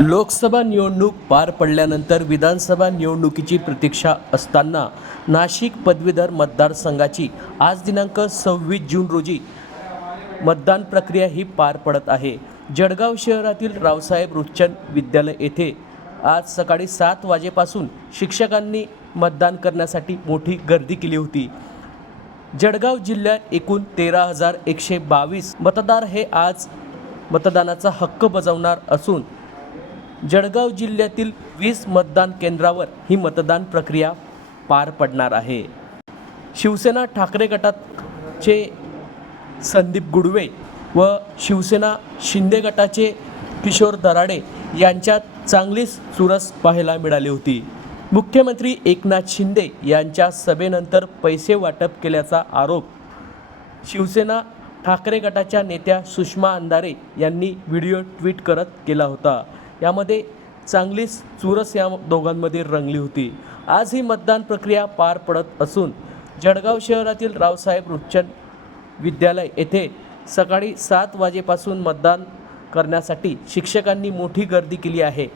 लोकसभा निवडणूक पार पडल्यानंतर विधानसभा निवडणुकीची प्रतीक्षा असताना नाशिक पदवीधर मतदारसंघाची आज दिनांक सव्वीस जून रोजी मतदान प्रक्रिया ही पार पडत आहे. जळगाव शहरातील रावसाहेब रुच्चन विद्यालय येथे आज सकाळी सात वाजेपासून शिक्षकांनी मतदान करण्यासाठी मोठी गर्दी केली होती. जळगाव जिल्ह्यात एकूण तेरा हजार एकशे बावीस मतदार हे आज मतदानाचा हक्क बजावणार असून जळगाव जिल्ह्यातील वीस मतदान केंद्रावर ही मतदान प्रक्रिया पार पडणार आहे. शिवसेना ठाकरे गटाचे संदीप गुडवे व शिवसेना शिंदे गटाचे किशोर दराडे यांच्यात चांगलीच चुरस पाहायला मिळाली होती. मुख्यमंत्री एकनाथ शिंदे यांच्या सभेनंतर पैसे वाटप केल्याचा आरोप शिवसेना ठाकरे गटाच्या नेत्या सुषमा अंधारे यांनी व्हिडिओ ट्विट करत केला होता. यामध्ये चांगलीच चुरस या दोघांमध्ये रंगली होती. आज ही मतदान प्रक्रिया पार पडत असून जळगाव शहरातील रावसाहेब रुच्चन विद्यालय येथे सकाळी सात वाजेपासून मतदान करण्यासाठी शिक्षकांनी मोठी गर्दी केली आहे.